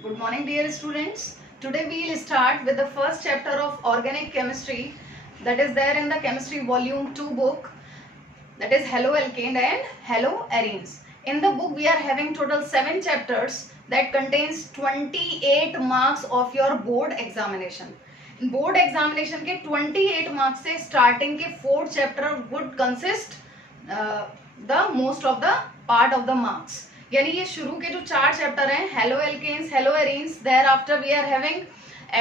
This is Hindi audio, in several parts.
Good morning, dear students. Today we will start with the first chapter of organic chemistry that is there in the chemistry volume 2 book, that is Hello Alkane and Hello Arenes. In the book we are having total 7 chapters that contains 28 marks of your board examination. Board examination के 28 मार्क्स से स्टार्टिंग के 4 chapter would consist the most of the part of the marks. यानी ये शुरू के जो 4 चैप्टर हैं, haloalkanes, haloarenes, thereafter we are having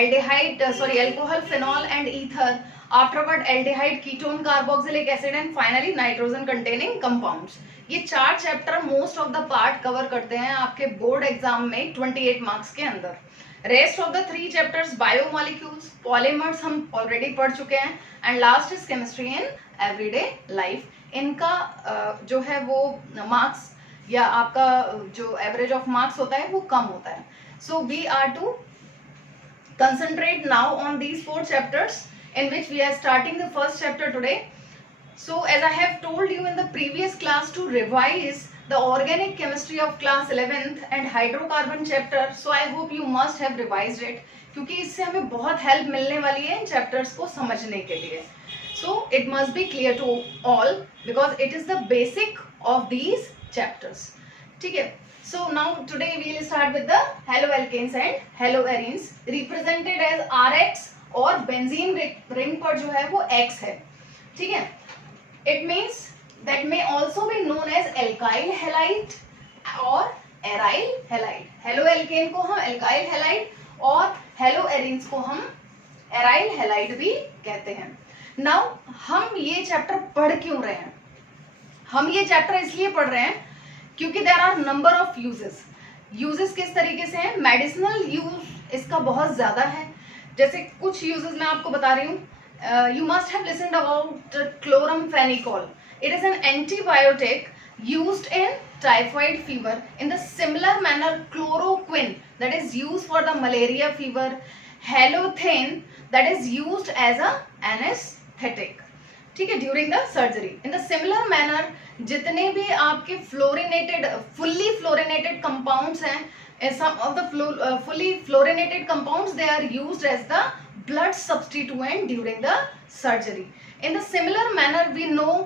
aldehyde alcohol, phenol and ether, afterward aldehyde, ketone, carboxylic acid and finally nitrogen containing compounds. ये 4 chapter most of the part cover करते हैं आपके बोर्ड एग्जाम में 28 मार्क्स के अंदर. Rest of the 3 chapters biomolecules, polymers हम ऑलरेडी पढ़ चुके हैं and last is chemistry in everyday life. इनका जो है वो मार्क्स या आपका जो एवरेज ऑफ मार्क्स होता है वो कम होता है. So we are to concentrate now on these 4 chapters in which we are starting the first chapter today. So as I have told you in the previous class to revise the organic chemistry of class 11th and hydrocarbon chapter, so I hope you must have revised it क्योंकि इससे हमें बहुत हेल्प मिलने वाली है इन चैप्टर्स को समझने के लिए. So it must be clear to all because it is the basic of these chapters. ठीक है. So now today we will start with the haloalkanes and haloarenes represented as RX और benzene ring पर जो है वो X है. ठीक है. It means that may also be known as alkyl halide और aryl halide. haloalkane को हम alkyl halide और haloarenes को हम aryl halide भी कहते हैं. Now हम ये चैप्टर पढ़ क्यों रहे हैं? हम ये चैप्टर इसलिए पढ़ रहे हैं क्योंकि there are number of uses. Uses किस तरीके से हैं? मेडिसिनल यूज इसका बहुत ज्यादा है. जैसे कुछ यूजेस मैं आपको बता रही हूँ. You must have listened about chloramphenicol. It is an antibiotic used in typhoid fever. In the similar manner, chloroquine that is used for the malaria fever, halothane that is used as a anesthetic. ठीक है, during the surgery. In the similar manner जितने भी आपके फ्लोरिनेटेड फुल्ली फ्लोरिनेटेड कंपाउंड्स हैं, some of the fully fluorinated compounds they are used as the blood substituent during the surgery. In the similar manner we know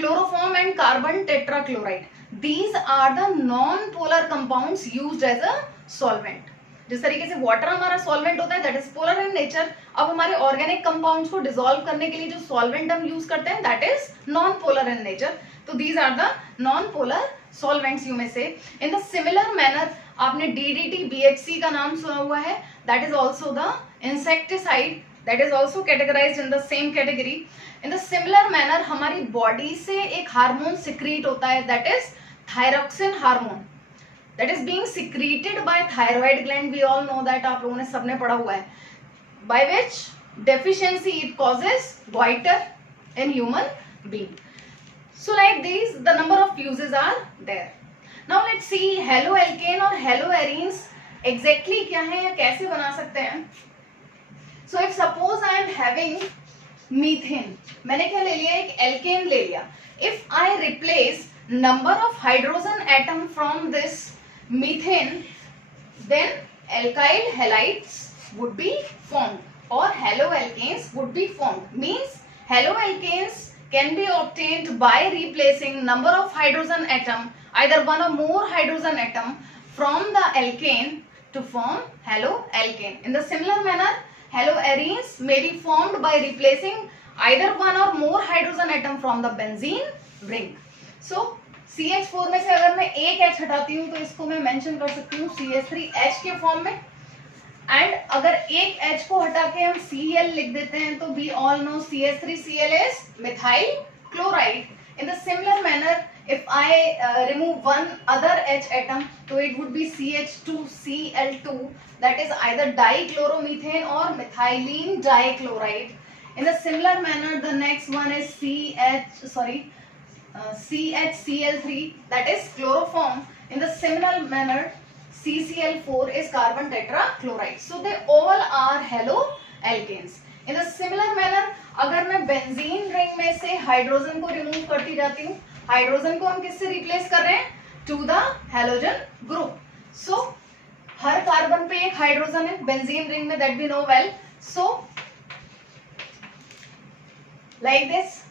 chloroform and carbon tetrachloride. These are the non-polar compounds used as a solvent. जिस तरीके से वाटर हमारा सॉल्वेंट होता है that is polar in nature. अब हमारे ऑर्गेनिक कंपाउंड्स को डिसॉल्व करने के लिए जो सॉल्वेंट हम यूज करते हैं that is non polar in nature. तो these are the non polar solvents यू में से. इन द सिमिलर मैनर आपने DDT BHC का नाम सुना हुआ है. That is also the insecticide that is also categorised in the same category. In the similar manner हमारी बॉडी से एक हार्मोन सिक्रीट होता है that is thyroxine hormone. That is being secreted by thyroid gland. We all know that. आप लोगों ने सबने पढ़ा हुआ है. By which deficiency it causes goiter in human being. So like these, the number of uses are there. Now let's see haloalkane और haloarenes exactly क्या है या कैसे बना सकते हैं. So if suppose I am having methane, मैंने क्या ले लिया? एक alkane ले लिया. If I replace number of hydrogen atom from this methane, then alkyl halides would be formed or haloalkanes would be formed. Means haloalkanes can be obtained by replacing number of hydrogen atom, either one or more hydrogen atom from the alkane to form haloalkane. In the similar manner, haloarenes may be formed by replacing either one or more hydrogen atom from the benzene ring. So CH4 में से अगर मैं एक H हटाती हूँ तो इसको मैं मेंशन कर सकती हूँ CH3H के फॉर्म में. एंड अगर एक H को हटा के हम Cl लिख देते हैं तो we all know CH3Cl is methyl chloride. In the similar manner, if I remove one other H atom, so it would be CH2Cl2 that is either dichloromethane or methylene dichloride. In the similar manner, the next one is CHCl3 that is chloroform. In the similar manner, CCl4 is carbon tetrachloride. So they all are haloalkanes. In the similar manner, अगर मैं बेंजीन रिंग में से हाइड्रोजन को रिमूव करती जाती हूँ, हाइड्रोजन को हम किससे रिप्लेस कर रहे हैं? To the halogen group. So हर कार्बन कार्बन पे एक हाइड्रोजन है बेंजीन रिंग में, that we know well. So like this,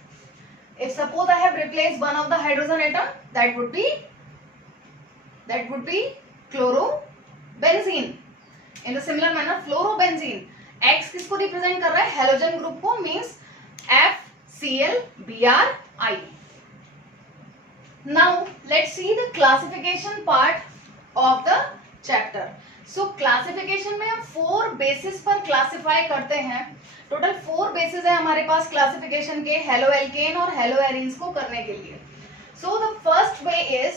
if suppose I have replaced one of the hydrogen atom, that would be chlorobenzene. In the similar manner, fluorobenzene, X किसको रिप्रेजेंट कर रहा है? हेलोजन ग्रुप को, means FCl-Bri. Now let's see the classification part of the chapter. So classification में हम 4 बेसिस पर क्लासिफाई करते हैं. टोटल 4 बेसिस है हमारे पास क्लासिफिकेशन के हेलो एल्केन और हेलो एरीन्स को करने के लिए. So the first way is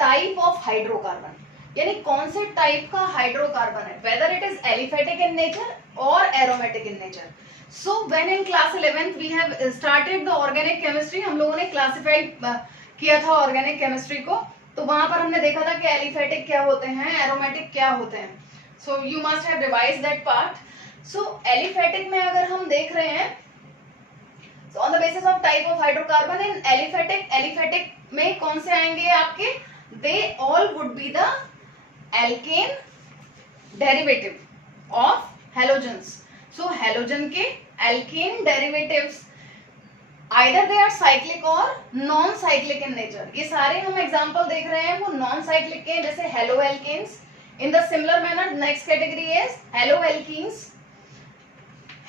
type of hydrocarbon, यानी कौन से टाइप का हाइड्रोकार्बन है, whether it is aliphatic in nature और aromatic in nature. So when in class 11th we have started the organic chemistry, हम लोगों ने क्लासिफाई किया था ऑर्गेनिक केमिस्ट्री को, तो वहां पर हमने देखा था कि एलिफेटिक क्या होते हैं, एरोमेटिक क्या होते हैं. So you must have revised that part. So aliphatic में अगर हम देख रहे हैं, so on the basis of type of hydrocarbon in aliphatic में कौन से आएंगे आपके, they all would be the alkane derivative of halogens. So halogen के alkane derivatives either they are cyclic और नॉन साइक्लिक इन नेचर. ये सारे हम एग्जांपल देख रहे हैं वो नॉन साइक्लिक के, जैसे haloalkanes. In the similar manner, next category is haloalkenes,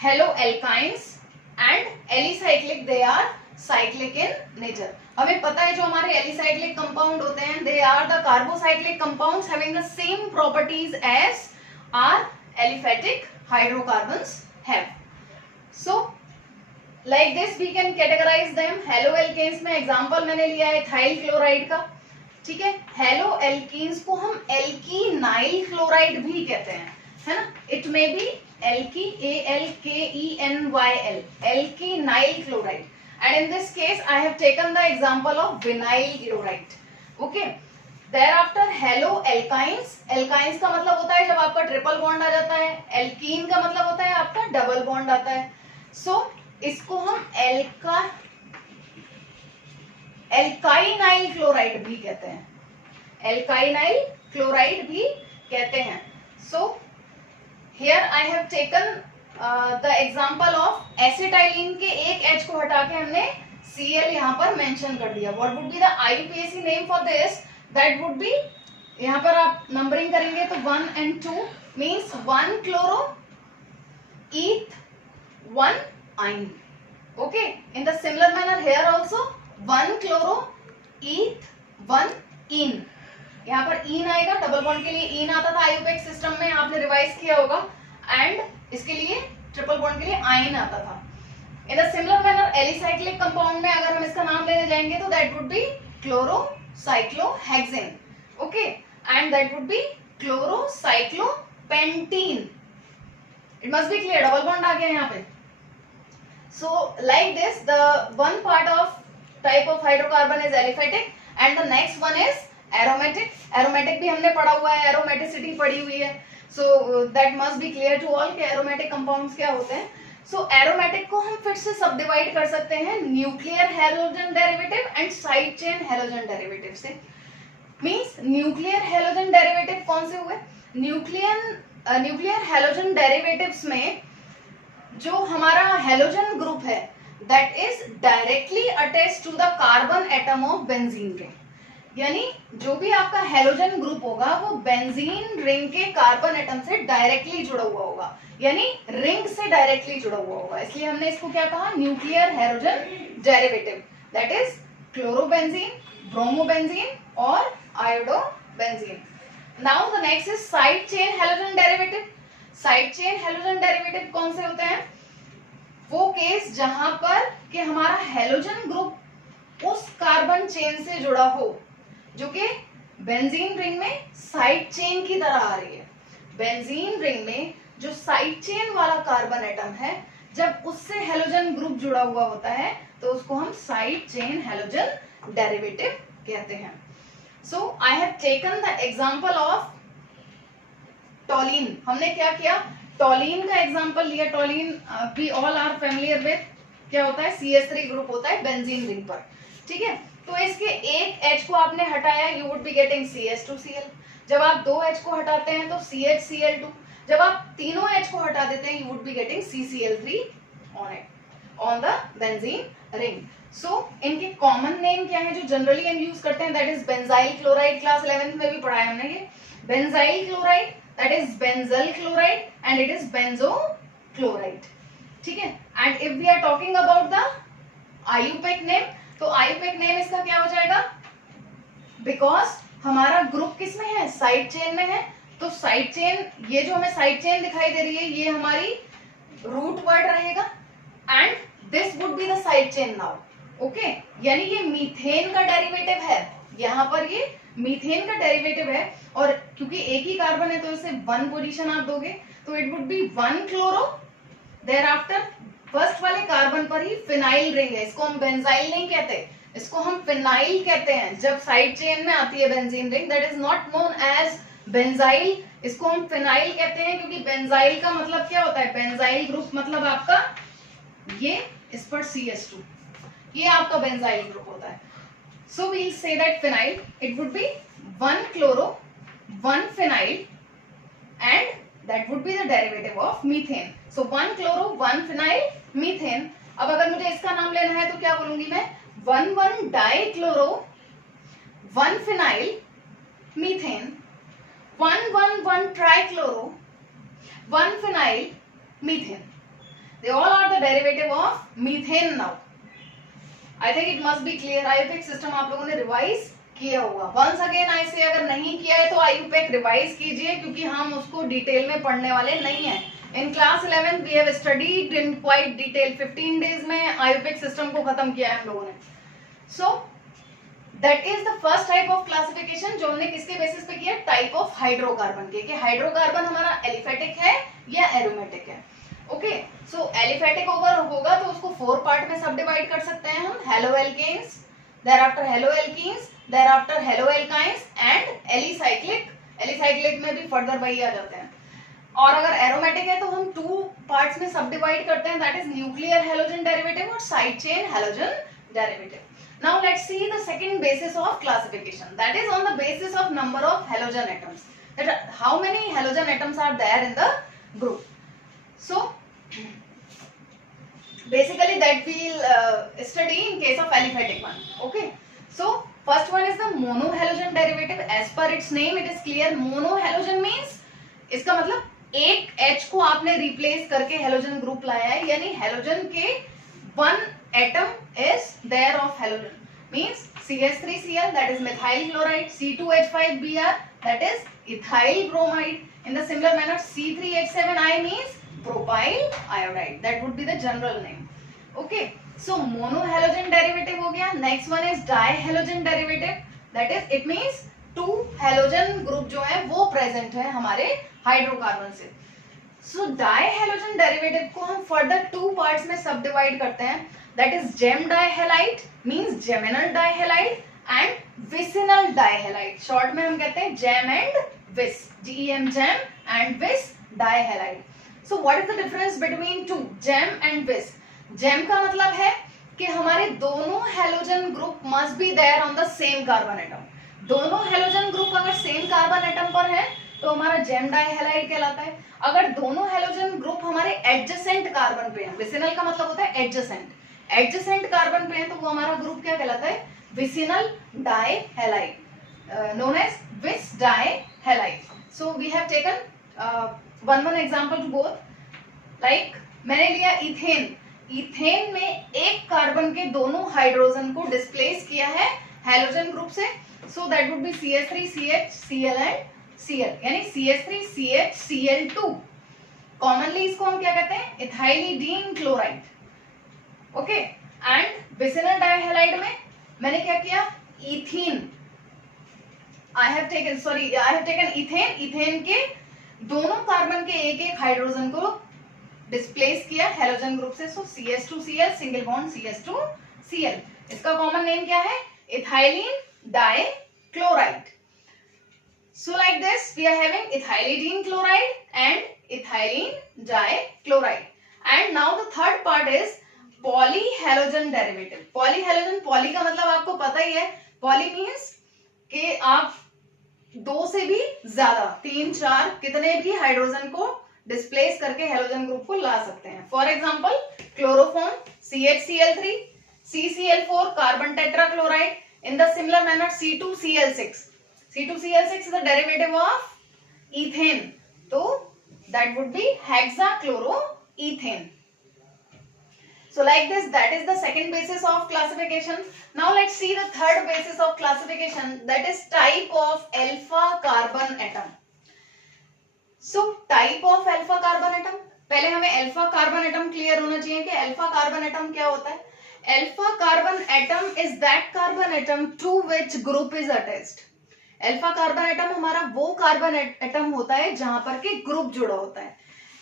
haloalkynes and alicyclic. They are cyclic in nature. हमें पता है जो हमारे alicyclic compound होते हैं, they are the carbocyclic compounds having the same properties as our aliphatic hydrocarbons have. So, like this we can categorize them. Haloalkanes में example मैंने लिया है ethyl chloride का, ठीक है. हेलो एल्कीन्स को हम एल्कीनाइल क्लोराइड भी कहते हैं, है ना. It may be ALKENYL, alkenyl chloride. And in this case I have taken the example of vinyl chloride. Okay. Thereafter haloalkynes. Alkynes का मतलब होता है जब आपका ट्रिपल बॉन्ड आ जाता है. एल्कीन का मतलब होता है आपका डबल बॉन्ड आता है. सो इसको हम एल्काइनाइल क्लोराइड भी कहते हैं, एल्काइनाइल क्लोराइड भी कहते हैं. So here I have taken the example of acetylene के एक H को हटा के हमने Cl यहाँ पर मेंशन कर दिया. What would be the IUPAC name for this, that would B, यहाँ पर आप नंबरिंग करेंगे तो 1 and 2 means 1 chloro eth 1 yne. Okay. In the similar manner here also 1 chloro eth 1 yne. यहाँ पर इन आएगा, डबल बॉन्ड के लिए इन आता था आईयूपैक सिस्टम में, आपने रिवाइज किया होगा. एंड इसके लिए ट्रिपल बॉन्ड के लिए आइन आता था. In the similar manner alicyclic compound में अगर हम इसका नाम लेने जाएंगे तो that would be chlorocyclohexane. Okay. And that would be chlorocyclopentene. It must be clear, double bond आ गया यहाँ पे. So like this the one part of type of hydrocarbon is aliphatic and the next one is aromatic. Aromatic भी हमने पढ़ा हुआ है, aromaticity पढ़ी हुई है. So that must be clear to all कि aromatic compounds क्या होते हैं. So aromatic को हम फिर से सब डिवाइड कर सकते हैं nuclear halogen derivative and side chain halogen derivative से. Means nuclear halogen derivative कौन से हुए, nuclear halogen derivatives में जो हमारा halogen group है that is directly attached to the carbon atom of benzene ring. यानी जो भी आपका हेलोजन ग्रुप होगा वो बेंजीन रिंग के कार्बन एटम से डायरेक्टली जुड़ा हुआ होगा, यानी रिंग से डायरेक्टली जुड़ा हुआ होगा. इसलिए हमने इसको क्या कहा, nuclear halogen derivative. That is chlorobenzene, bromobenzene और iodobenzene. Now the next is side chain halogen derivative. Side chain halogen derivative कौन से होते हैं, वो केस जहां पर कि हमारा हेलोजन ग्रुप उस कार्बन चेन से जुड़ा हो जो कि बेंजीन रिंग में साइड चेन की तरह आ रही है. बेंजीन रिंग में जो साइड चेन वाला कार्बन एटम है, जब उससे हेलोजन ग्रुप जुड़ा हुआ होता है तो उसको हम साइड चेन हेलोजन डेरिवेटिव कहते हैं. So I have taken the example of toluene. हमने क्या किया, टॉलिन का एग्जांपल लिया. Toluene we all are familiar with, क्या होता है, CH3 ग्रुप होता है बेंजीन रिंग पर. ठीक है. तो इसके एक H को आपने हटाया, you would be getting CH2Cl. जब आप 2 H को हटाते हैं तो CHCl2, जब आप तीनों H को हटा देते हैं you would be getting CCl3 on it on the benzene ring. सो इनके कॉमन नेम क्या है जो जनरली हम यूज करते हैं, that is benzyl chloride. Class 11th में भी पढ़ा है हमने ये benzyl chloride, that is benzal chloride and it is benzo chloride, ठीक है। And if we are talking about the IUPAC name, तो IUPAC नेम इसका क्या हो जाएगा, बिकॉज हमारा ग्रुप किस में है, साइड चेन में है, तो साइड चेन, ये जो हमें साइड चेन दिखाई दे रही है ये हमारी रूट वर्ड रहेगा and this would be the side chain now, okay. यानी ये मीथेन का डेरिवेटिव है, यहाँ पर ये मीथेन का डेरिवेटिव है, और क्योंकि एक ही कार्बन है तो इसे 1 पोजीशन आप दोगे, तो it would be 1 chloro, thereafter first वाले कार्बन पर ही फिनाइल रिंग है, इसको हम बेंजाइल नहीं कहते, इसको हम फिनाइल कहते हैं। जब साइड चेन में आती है benzene ring, that is not known as benzyl, इसको हम फिनाइल कहते हैं, क्योंकि बेंजाइल का मतलब क्या होता है, बेंजाइल ग्रुप मतलब आपका ये इस पर CH2, ये आपका बेंजाइल ग्रुप होता है। So we say that phenyl it would be 1 chloro 1 phenyl and that would be the derivative of methane. So 1 chloro 1 phenyl methane. अब अगर मुझे इसका नाम लेना है तो क्या बोलूंगी मैं, 1 dichloro 1 phenyl methane, 1 trichloro 1 phenyl methane. They all are the derivative of methane now. I think it must be clear. IUPAC system आप लोगों ने रिवाइज किया होगा। वंस अगेन ऐसे अगर नहीं किया है तो IUPAC रिवाइज कीजिए, क्योंकि हम उसको डिटेल में पढ़ने वाले नहीं है। In class 11 we have studied in quite detail, 15 days में IUPAC सिस्टम को खत्म किया है हम लोगों ने। So that is the first type of classification जो हमने किसके बेसिस पे किया, टाइप ऑफ हाइड्रोकार्बन के, कि हाइड्रोकार्बन हमारा एलिफेटिक है या एरोमेटिक है, ओके। सो एलिफेटिक अगर होगा तो उसको 4 पार्ट में सब डिवाइड कर सकते हैं हम, haloalkanes, thereafter haloalkenes, thereafter haloalkynes and alicyclic. Alicyclic में भी फर्दर वही आ जाते हैं। और अगर एरोमेटिक है तो हम 2 पार्ट्स में सब डिवाइड करते हैं, that is nuclear halogen derivative और side chain halogen derivative. Now let's see the second basis of classification, that is on the basis of number of halogen atoms, that how many halogen atoms are there in the group. So basically that we'll study in case of aliphatic one, okay. So first one is the monohalogen derivative. As per its name it is clear, monohalogen means इसका मतलब एक H को आपने रिप्लेस करके हेलोजन ग्रुप लाया है, यानी हेलोजन के 1 atom is there of halogen, means CH3Cl that is methyl chloride, C2H5Br that is ethyl bromide. In the similar manner C3H7I means propyl iodide, that would be the general name, okay. So monohalogen derivative हो गया। next one is dihalogen derivative, that is it means 2 halogen group जो है वो present है हमारे हाइड्रोकार्बन से। so dihalogen derivative को हम further 2 parts में सब डिवाइड करते हैं, that is gem dihalide means geminal dihalide and vicinal dihalide, short में हम कहते हैं gem and vis, GEM gem and vis dihalide। So what is the difference between two, gem and vis? Gem का मतलब है कि हमारे दोनों halogen group must be there on the same carbon atom. दोनों हेलोजन ग्रुप अगर सेम कार्बन एटम पर है तो हमारा जेम डाइहैलाइड कहलाता है। अगर दोनों हेलोजन ग्रुप हमारे एडजेसेंट कार्बन पे हैं, विसिनल का मतलब होता है एडजेसेंट, एडजेसेंट कार्बन पे हैं तो वो हमारा ग्रुप क्या कहलाता है, vicinal डाइहैलाइड, known as vis dihalide. So we have taken one example to both. Like मैंने लिया इथेन, इथेन में एक कार्बन के दोनों हाइड्रोजन को डिस्प्लेस किया है हेलोजन ग्रुप से, so that would B CH3CH Cl and Cl, यानी CH3CH Cl2। कॉमनली इसको हम क्या कहते हैं, ethylidene chloride, okay. And vicinal dihalide में मैंने क्या किया, ethene, I have taken ethane, ethane के दोनों कार्बन के एक एक हाइड्रोजन को डिस्प्लेस किया हेलोजन ग्रुप से, सो CH2Cl सिंगल बॉन्ड CH2Cl। इसका कॉमन नेम क्या है, ethylene dichloride. So like this we are having ethylidene chloride and ethylene dichloride. And now the third part is polyhalogen derivative. Polyhalogen, poly का मतलब आपको पता ही है, poly means कि आप 2 से भी ज्यादा, 3, 4 कितने भी हाइड्रोजन को डिस्प्लेस करके हेलोजन ग्रुप को ला सकते हैं. For example chloroform CHCl3, CCl4 carbon tetrachloride. In the similar manner C2Cl6. C2Cl6 is a derivative of ethane. So that would be hexachloroethane. So like this, that is the second basis of classification. Now let's see the third basis of classification, that is type of alpha carbon atom. So type of alpha carbon atom, पहले हमें alpha carbon atom clear होना चाहिए कि alpha carbon atom क्या होता है. Alpha carbon atom is that carbon atom to which group is attached. Alpha carbon atom हमारा वो carbon atom होता है जहां पर कि ग्रुप जुड़ा होता है.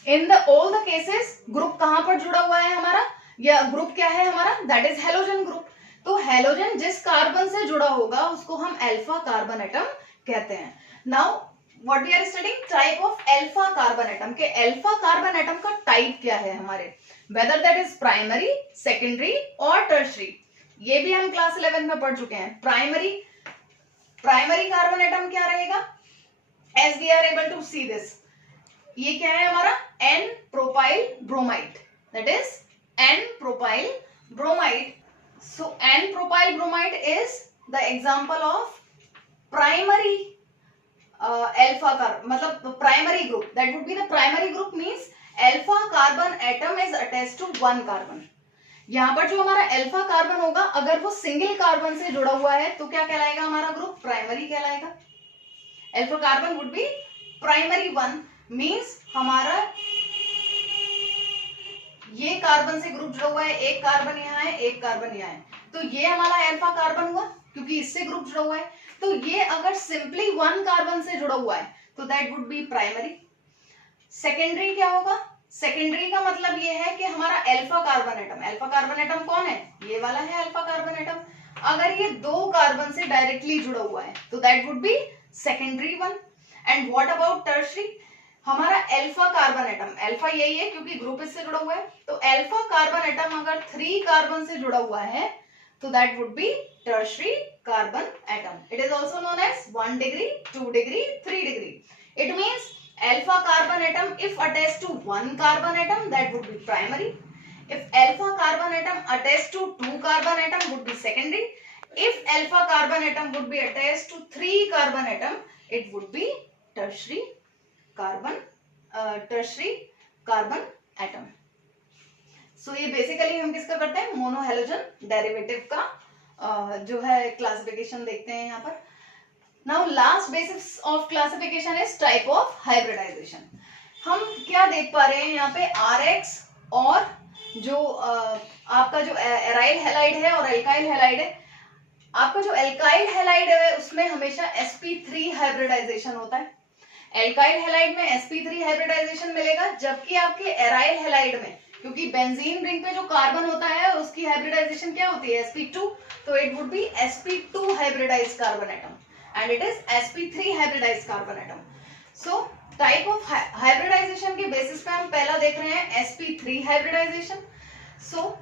In the all the cases group कहां पर जुड़ा हुआ है हमारा, या ग्रुप क्या है हमारा, that is halogen group. तो हेलोजन जिस कार्बन से जुड़ा होगा उसको हम अल्फा कार्बन एटम कहते हैं. Now what we are studying, type of alpha carbon atom. के अल्फा कार्बन एटम का टाइप क्या है हमारे, whether that is primary, secondary और टर्शरी. ये भी हम क्लास 11 में पढ़ चुके हैं. प्राइमरी कार्बन एटम क्या रहेगा, as we are able to see this, ये क्या है हमारा N propyl bromide, that is N propyl bromide. So N propyl bromide is the example of primary alpha carbon, मतलब primary group. That would be the primary group means alpha carbon atom is attached to one carbon. यहाँ पर जो हमारा alpha carbon होगा अगर वो single carbon से जुड़ा हुआ है तो क्या कहलाएगा हमारा ग्रुप, प्राइमरी कहलाएगा. alpha carbon would be primary one means हमारा ये कार्बन से ग्रुप जुड़ा हुआ है, एक कार्बन यहाँ है, एक कार्बन यहाँ है, तो ये हमारा अल्फा कार्बन हुआ क्योंकि इससे ग्रुप जुड़ा हुआ है. तो ये अगर सिंपली वन कार्बन से जुड़ा हुआ है तो that would be primary. Secondary क्या होगा, सेकेंडरी का मतलब ये है कि हमारा alpha carbon atom, alpha carbon atom कौन है, ये वाला है अल्फा कार्बन एटम. अगर ये दो कार्बन से डायरेक्टली जुड़ा हुआ है तो that would be secondary one. And what about tertiary, हमारा अल्फा कार्बन एटम, अल्फा यही है क्योंकि ग्रुप इससे जुड़ा हुआ है, तो अल्फा कार्बन एटम अगर 3 कार्बन से जुड़ा हुआ है तो that would be tertiary carbon atom. It is also known as 1 degree, 2 degree, 3 degree. It means alpha carbon atom if attached to 1 carbon atom that would be primary. If alpha carbon atom attached to 2 carbon atom would be secondary. If alpha carbon atom would be attached to 3 carbon atom it would be tertiary carbon atom. So ये बेसिकली हम किसका करते हैं, मोनोहेलोजन डेरिवेटिव का जो है क्लासिफिकेशन देखते हैं यहाँ पर. Now last basis of classification is type of hybridisation. हम क्या देख पा रहे हैं यहाँ पे RX और जो आपका जो एराइल हैलाइड है और एल्काइल हैलाइड है. आपका जो एल्काइल हैलाइड है उसमें हमेशा sp3 हाइब्रिडाइजेशन होता है. एल्काइल हैलाइड में sp3 हाइब्रिडाइजेशन मिलेगा, जबकि आपके एराइल हैलाइड में क्योंकि बेंजीन रिंग पे जो कार्बन होता है उसकी हाइब्रिडाइजेशन क्या होती है, sp2, तो it would be sp2 hybridised carbon atom and it is sp3 hybridised carbon atom. So type of hybridisation के बेसिस पे हम पहला देख रहे हैं sp3 hybridisation. So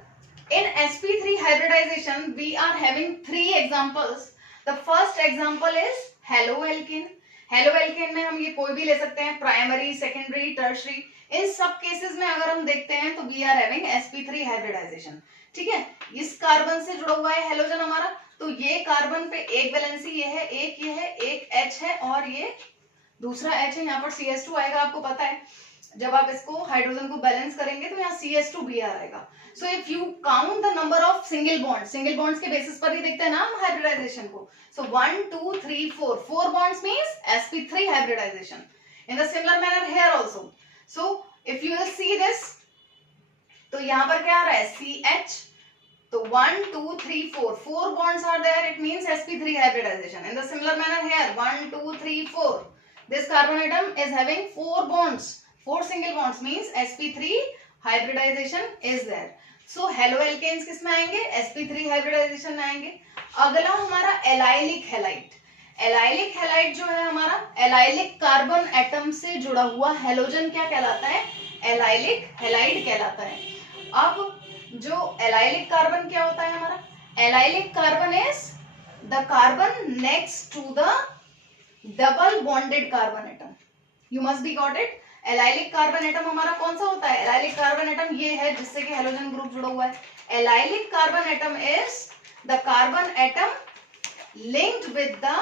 in sp3 hybridization we are having 3 examples. The first example is haloalkane. Haloalkane में हम ये कोई भी ले सकते हैं, प्राइमरी, सेकेंडरी, टर्शरी. इन सब केसेस में अगर हम देखते हैं तो we are having sp3 hybridisation. ठीक है, इस कार्बन से जुड़ा हुआ है हेलोजन हमारा, तो ये कार्बन पे एक वैलेंसी ये है, एक H है और ये दूसरा H है. यहाँ पर CH2 आएगा, आपको पता है जब आप इसको हाइड्रोजन को बैलेंस करेंगे तो यहाँ CH2Br आएगा. So if you count the number of single bonds के बेसिस पर ही देखते हैं ना हम हाइब्रिडाइजेशन को. सो 1 2 3 4 bonds means sp3 hybridization. In the similar manner here also. So if you will see this, तो यहाँ पर क्या आ रहा है CH, तो 1 2 3 4 bonds are there, it means sp3 hybridization. In the similar manner here 1 2 3 4, this carbon atom is having 4 bonds, 4 single bonds means sp3 hybridization is there. So haloalkanes किस में आएंगे, sp3 hybridization में आएंगे. अगला हमारा एलाइलिक हैलाइड. एलाइलिक हैलाइड जो है हमारा एलाइलिक कार्बन एटम से जुड़ा हुआ हेलोजन क्या कहलाता है, एलाइलिक हैलाइड कहलाता है. अब जो एलाइलिक कार्बन क्या होता है हमारा, allylic carbon is the carbon next to the double bonded carbon atom. You must be got it. Allylic carbon atom हमारा कौन सा होता है? एलाइलिक कार्बन एटम ये है जिससे कि हेलोजन ग्रुप जुड़ा हुआ है. Allylic carbon atom is the carbon atom linked with the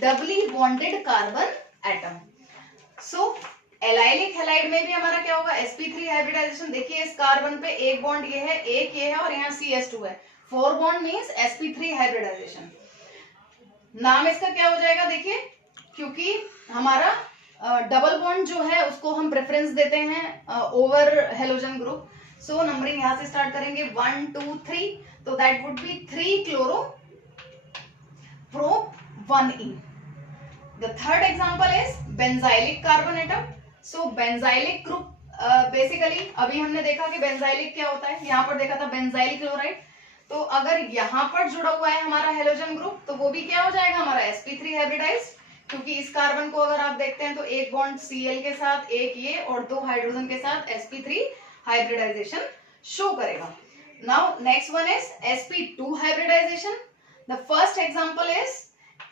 doubly bonded carbon atom. So allylic halide में भी हमारा क्या होगा? sp3 hybridisation. देखिए इस कार्बन पे एक बॉन्ड ये है, एक ये है और यहाँ CH2 है. 4 बॉन्ड मींस sp3 हाइब्रिडाइजेशन. नाम इसका क्या हो जाएगा? देखिए क्योंकि हमारा डबल बॉन्ड जो है उसको हम प्रेफरेंस देते हैं ओवर हेलोजन ग्रुप. सो नंबरिंग यहाँ से स्टार्ट करेंगे 1 2 3. तो that would B 3 chloro pro 1e. The third example is benzylic carbon atom. So benzylic group basically अभी हमने देखा कि benzylic क्या होता है. यहाँ पर देखा था benzyl chloride. तो अगर यहाँ पर जुड़ा हुआ है हमारा हेलोजन ग्रुप तो वो भी क्या हो जाएगा? हमारा sp3 हाइब्रिडाइज्ड. क्योंकि इस कार्बन को अगर आप देखते हैं तो एक बॉन्ड Cl के साथ, एक ये और 2 हाइड्रोजन के साथ sp3 हाइब्रिडाइजेशन शो करेगा. Now next one is sp2 hybridisation. The first example is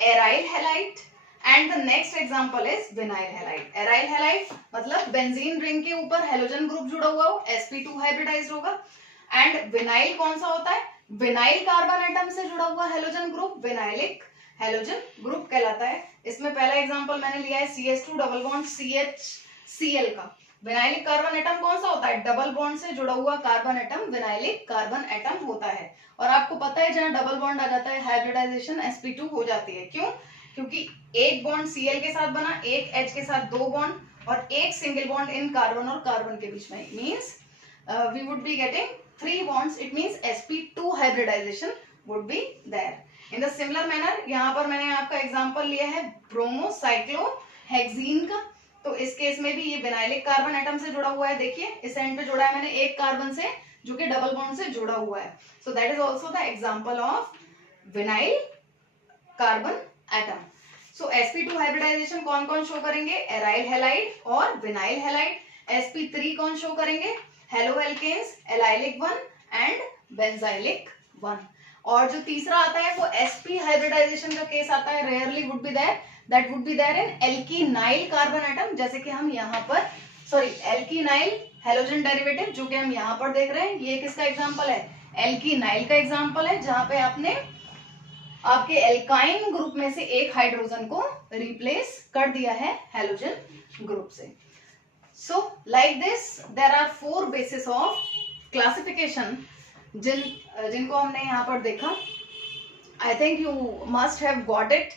aryl halide and the next example is vinyl halide. Aryl halide मतलब बेंजीन रिंग के ऊपर हेलोजन ग्रुप जुड़ा हुआ हो, sp2 हाइब्रिडाइज्ड होगा. एंड विनाइल कौन सा होता है? विनाइल कार्बन एटम से जुड़ा हुआ halogen group vinylic halogen group कहलाता है. इसमें पहला एग्जांपल मैंने लिया है CH2 डबल बॉन्ड CHCl का. विनाइलिक कार्बन एटम कौन सा होता है? डबल बॉन्ड से जुड़ा हुआ carbon atom vinylic carbon atom होता है. और आपको पता है जहां डबल बॉन्ड आ जाता है हाइब्रिडाइजेशन sp2 हो जाती है. क्यों? क्योंकि एक बॉन्ड Cl के साथ बना, एक H के साथ 2 बॉन्ड और एक सिंगल बॉन्ड इन कार्बन और कार्बन के बीच में. Means we would be getting 3 bonds. It means sp2 hybridisation would be there. In the similar manner यहाँ पर मैंने आपका एग्जांपल लिया है ब्रोमोसाइक्लोहेक्सीन का. तो इस केस में भी ये विनाइलिक कार्बन एटम से जुड़ा हुआ है. देखिए इस एंड पे जोड़ा है मैंने एक कार्बन से जो कि डबल बॉन्ड से जुड़ा हुआ है. So that is also the example of vinyl carbon atom. So sp2 hybridization कौन कौन शो करेंगे? एराइल हैलाइड और विनाइल हैलाइड. sp3 कौन शो करेंगे? Halo alkanes, allylic 1 and benzylic 1. और जो तीसरा आता है वो sp हाइब्रिडाइजेशन का केस आता है. Rarely would be there. That would be there in alkenyl carbon atom. जैसे कि हम यहाँ पर एल्कीनाइल हेलोजन डेरिवेटिव जो कि हम यहाँ पर देख रहे हैं, ये किसका एग्जांपल है? एल्कीनाइल का एग्जांपल है, जहां पे आपने आपके एल्काइन ग्रुप में से एक हाइड्रोजन को रिप्लेस कर दिया है हेलोजन ग्रुप से. So like this there are 4 basis of classification जिनको हमने यहाँ पर देखा. I think you must have got it.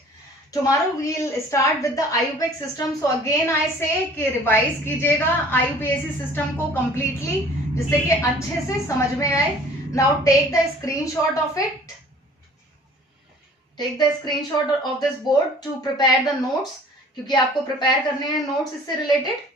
Tomorrow we'll start with the IUPAC system. So again I say कि रिवाइज कीजिएगा IUPAC सिस्टम को completely जिससे कि अच्छे से समझ में आए. Now take the screenshot of it. Take the screenshot of this board to prepare the notes. क्योंकि आपको prepare करने हैं notes इससे related.